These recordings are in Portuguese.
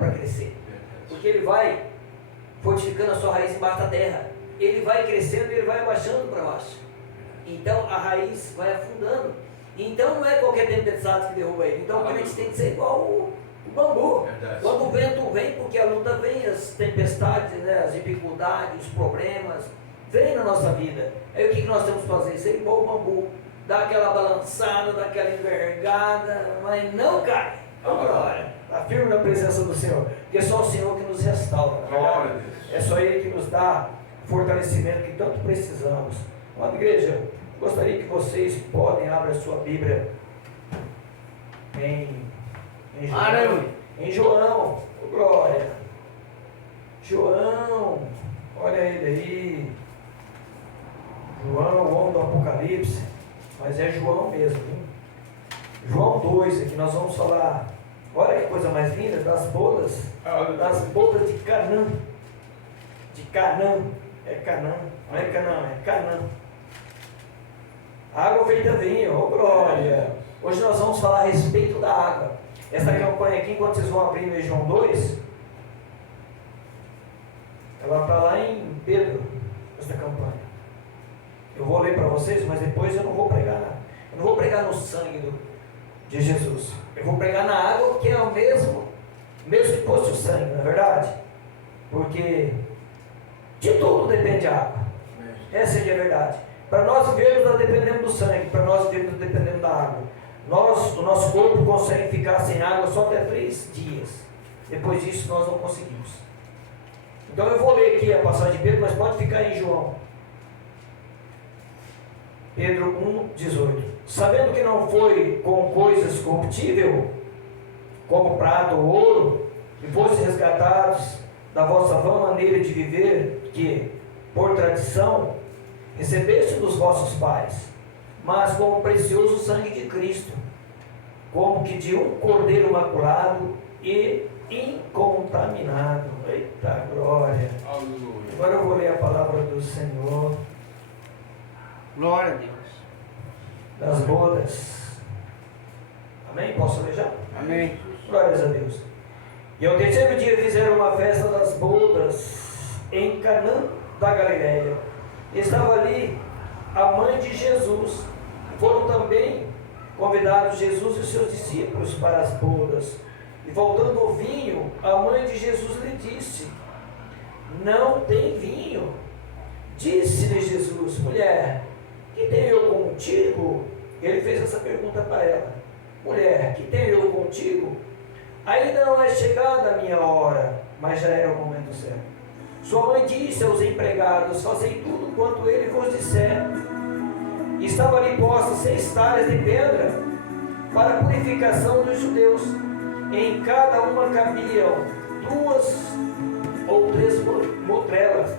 para crescer. Porque ele vai fortificando a sua raiz embaixo da terra. Ele vai crescendo e ele vai abaixando para baixo. Então a raiz vai afundando. Então não é qualquer tempestade que derruba ele. Então a gente tem que ser igual o bambu. Quando o vento vem, porque a luta vem, as tempestades, né, as dificuldades, os problemas, vem na nossa vida. Aí o que nós temos que fazer? Ser igual o bambu. Dar aquela balançada, dar aquela envergada, mas não cai. Agora, está firme na presença do Senhor. Porque é só o Senhor que nos restaura. É só Ele que nos dá o fortalecimento que tanto precisamos. Amada igreja, gostaria que vocês podem abrir a sua Bíblia em João. Em João, oh, glória. João, olha ele aí. João, o homem do Apocalipse. Mas é João mesmo, hein? João 2, aqui nós vamos falar. Olha que coisa mais linda, das bodas de Canaã. De Canaã. É Canaã, não é Canaã, é Canaã. Água feita vinho, oh glória. Hoje nós vamos falar a respeito da água. Essa campanha aqui, enquanto vocês vão abrindo em João 2, ela está lá em Pedro, essa campanha. Eu vou ler para vocês, mas depois eu não vou pregar. Eu não vou pregar no sangue de Jesus. Eu vou pregar na água, que é o mesmo que fosse o sangue, não é verdade? Porque de tudo depende a água. Essa é a verdade. Para nós vivermos, nós dependemos do sangue. Para nós vivermos, nós dependemos da água. O nosso corpo consegue ficar sem água só até 3 dias. Depois disso, nós não conseguimos. Então eu vou ler aqui a passagem de Pedro, mas pode ficar em João. Pedro 1,18. Sabendo que não foi com coisas corruptíveis, como prata ou ouro, que fossem resgatados da vossa vã maneira de viver, que, por tradição, recebeste dos vossos pais, mas com o precioso sangue de Cristo, como que de um cordeiro maculado e incontaminado. Eita glória! Aleluia. Agora eu vou ler a palavra do Senhor. Glória a Deus. Das bodas. Amém? Posso ler já? Amém. Glórias a Deus. E ao terceiro dia fizeram uma festa das bodas em Canaã da Galileia. Estava ali a mãe de Jesus. Foram também convidados Jesus e os seus discípulos para as bodas. E voltando ao vinho, a mãe de Jesus lhe disse: não tem vinho. Disse-lhe Jesus: mulher, que tenho eu contigo? Ele fez essa pergunta para ela: mulher, que tenho eu contigo? Ainda não é chegada a minha hora, mas já era o momento certo. Sua mãe disse aos empregados: fazei tudo quanto ele vos disser. E estava ali posta 6 talhas de pedra para a purificação dos judeus. Em cada uma cabiam 2 ou 3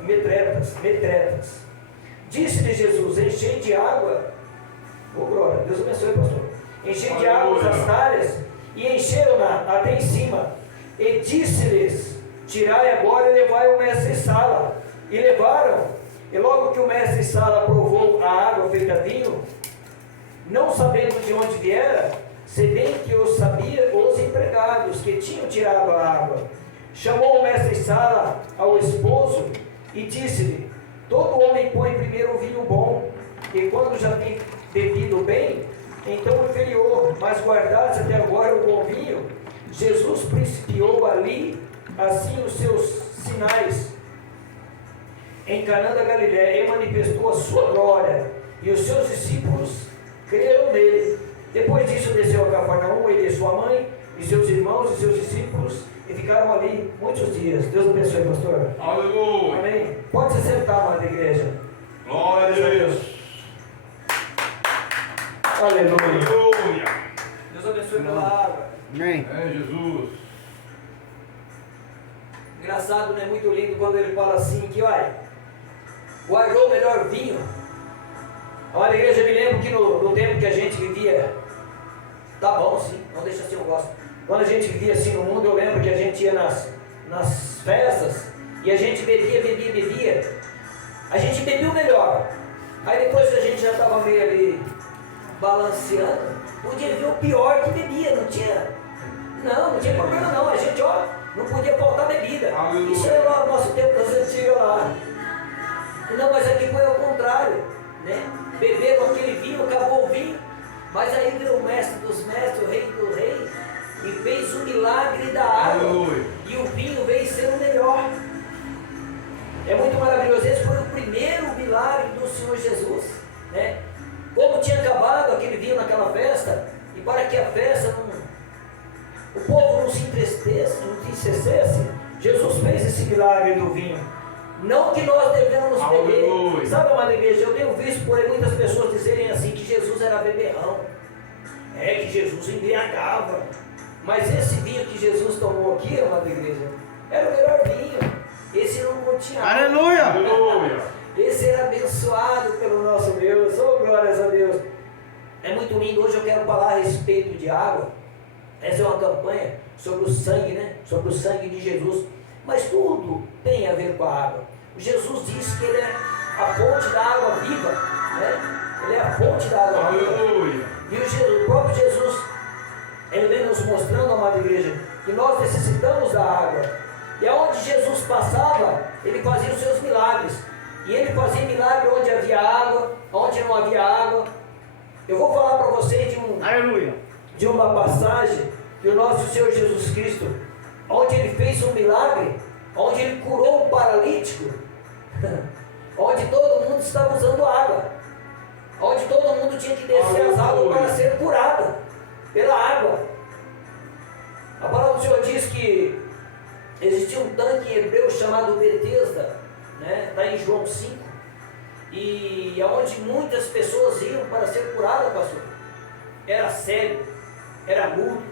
metretas. Disse-lhe Jesus: enchei de água. Oh glória, Deus abençoe, pastor. Enchei de água as talhas e encheram-na até em cima. E disse-lhes: tirai agora e levai o mestre Sala. E levaram. E logo que o mestre Sala provou a água feita vinho, não sabendo de onde viera, se bem que o sabia os empregados que tinham tirado a água, chamou o mestre Sala ao esposo e disse-lhe: todo homem põe primeiro o vinho bom, e quando já tem bebido bem, então o inferior, mas guardaste até agora o bom vinho. Jesus principiou ali assim os seus sinais em Canaã da Galileia, e manifestou a sua glória, e os seus discípulos creram nele. Depois disso desceu a Cafarnaum, ele e sua mãe, e seus irmãos e seus discípulos, e ficaram ali muitos dias. Deus abençoe, pastor. Aleluia. Amém. Pode se sentar, amada igreja. Glória a Deus. Aleluia. Aleluia. Deus abençoe pela água. Amém. É Jesus. Engraçado, né? Muito lindo quando ele fala assim, que olha, guardou o melhor vinho. Olha, igreja, eu me lembro que no tempo que a gente vivia, tá bom sim, não deixa assim, eu gosto. Quando a gente vivia assim no mundo, eu lembro que a gente ia nas festas, e a gente bebia. A gente bebia o melhor. Aí depois que a gente já estava meio ali balanceando, podia vir o pior que bebia, não tinha problema não. A gente, ó, Não podia faltar bebida. Aleluia. Isso é lá no nosso tempo das antigas lá. Não, mas aqui foi ao contrário, né? Beberam aquele vinho, acabou o vinho, mas aí virou o mestre dos mestres, o rei dos reis, e fez o milagre da água. Aleluia. E o vinho veio ser o melhor. É muito maravilhoso. Esse foi o primeiro milagre do Senhor Jesus, né? Como tinha acabado aquele vinho naquela festa, e para que a festa o povo não se entristecesse, Jesus fez esse milagre do vinho. Não que nós devemos beber. Aleluia. Sabe, amada igreja, eu tenho visto por aí muitas pessoas dizerem assim que Jesus era beberrão. É que Jesus embriagava. Mas esse vinho que Jesus tomou aqui, amada igreja, era o melhor vinho. Esse não continha. Aleluia. Aleluia. Esse era abençoado pelo nosso Deus. Oh, glórias a Deus. É muito lindo. Hoje eu quero falar a respeito de água. Essa é uma campanha sobre o sangue, né? Sobre o sangue de Jesus. Mas tudo tem a ver com a água. Jesus disse que Ele é a fonte da água viva, né? Ele é a fonte da água viva. Aleluia. E o próprio Jesus, Ele vem nos mostrando, amada igreja, que nós necessitamos da água. E aonde Jesus passava, Ele fazia os seus milagres. E Ele fazia milagre onde havia água, onde não havia água. Eu vou falar para vocês Aleluia. de uma passagem que o nosso Senhor Jesus Cristo, onde Ele fez um milagre, onde Ele curou um paralítico, onde todo mundo estava usando água, onde todo mundo tinha que descer as águas para ser curado pela água. A palavra do Senhor diz que existia um tanque em hebreu chamado Betesda, né? Está em João 5, e aonde muitas pessoas iam para ser curadas, pastor. Era cego, era mudo,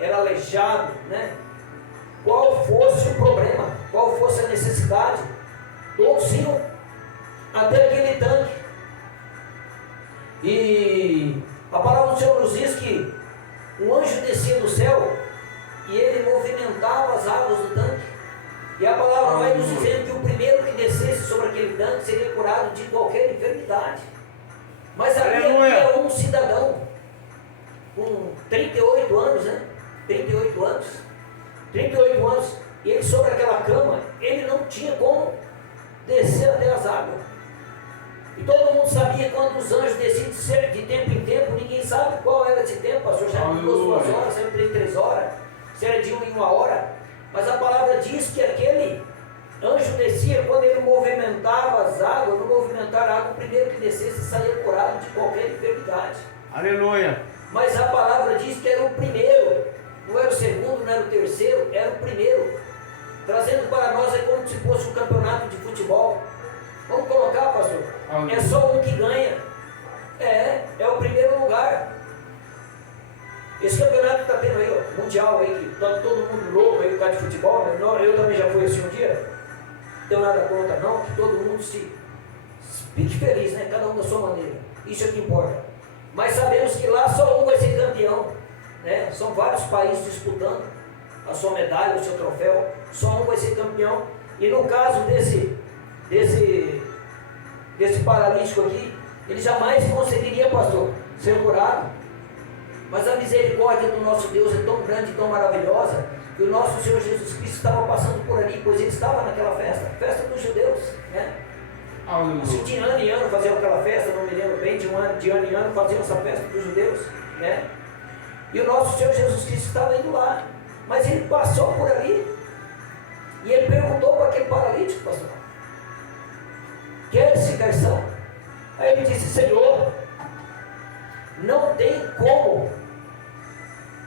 era aleijado, né? Qual fosse o problema, qual fosse a necessidade, todos iam até aquele tanque. E a palavra do Senhor nos diz que um anjo descia do céu e ele movimentava as águas do tanque. E a palavra vai nos dizendo que o primeiro que descesse sobre aquele tanque seria curado de qualquer enfermidade. Mas ali havia um cidadão com 38 anos, né? 38 anos, e ele sobre aquela cama, ele não tinha como descer até as águas. E todo mundo sabia quando os anjos desciam de tempo em tempo, ninguém sabe qual era esse tempo, pastor, se era de 2 horas, se era de 3 horas, se era de 1 em 1 hora, mas a palavra diz que aquele anjo descia quando ele movimentava as águas. No movimentar a água, o primeiro que descesse saía curado de qualquer enfermidade. Aleluia. Mas a palavra diz que era o primeiro, não era o segundo, não era o terceiro, era o primeiro. Trazendo para nós é como se fosse um campeonato de futebol. Vamos colocar, pastor? É só um que ganha. É o primeiro lugar. Esse campeonato que está tendo aí, ó, mundial aí, que está todo mundo louco aí por causa de futebol, né? Eu também já fui assim um dia. Não tenho nada contra não, que todo mundo se fique feliz, né? Cada um da sua maneira. Isso é o que importa. Mas sabemos que lá só um vai ser campeão, né? São vários países disputando a sua medalha, o seu troféu. Só um vai ser campeão. E no caso desse paralítico aqui, ele jamais conseguiria, pastor, ser curado. Mas a misericórdia do nosso Deus é tão grande e tão maravilhosa, que o nosso Senhor Jesus Cristo estava passando por ali, pois ele estava naquela festa dos judeus, né? Se de ano em ano faziam aquela festa, não me lembro bem, de ano em ano faziam essa festa dos judeus, né? E o nosso Senhor Jesus Cristo estava indo lá, mas ele passou por ali, e ele perguntou para aquele paralítico, pastor, quer esse garçom? Aí ele disse, Senhor, não tem como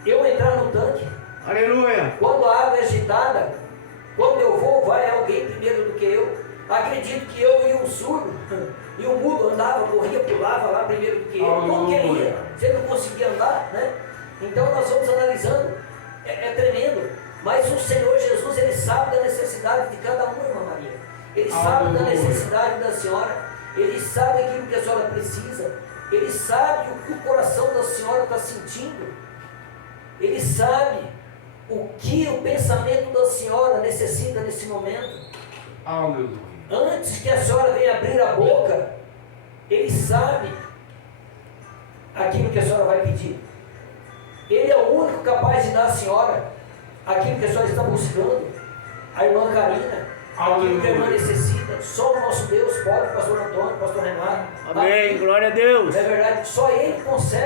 eu entrar no tanque. Aleluia. Quando a água é agitada, quando eu vou, vai alguém primeiro do que eu. Acredito que eu e o surdo e o mudo andava, corria, pulava lá primeiro do que ele. Como que ele ia? Se ele não conseguia andar, né? Então nós vamos analisando. É tremendo. Mas o Senhor Jesus, Ele sabe da necessidade de cada um, irmã Maria. Ele sabe da necessidade da senhora. Ele sabe aquilo que a senhora precisa. Ele sabe o que o coração da senhora está sentindo. Ele sabe o que o pensamento da senhora necessita nesse momento. Aleluia. Antes que a senhora venha abrir a boca, Ele sabe aquilo que a senhora vai pedir. Ele é o único capaz de dar à senhora aquilo que a senhora está buscando, a irmã Karina, aquilo que a irmã necessita. Só o nosso Deus pode, pastor Antônio, pastor Renato. Amém. Glória a Deus. Não é verdade? Só Ele consegue.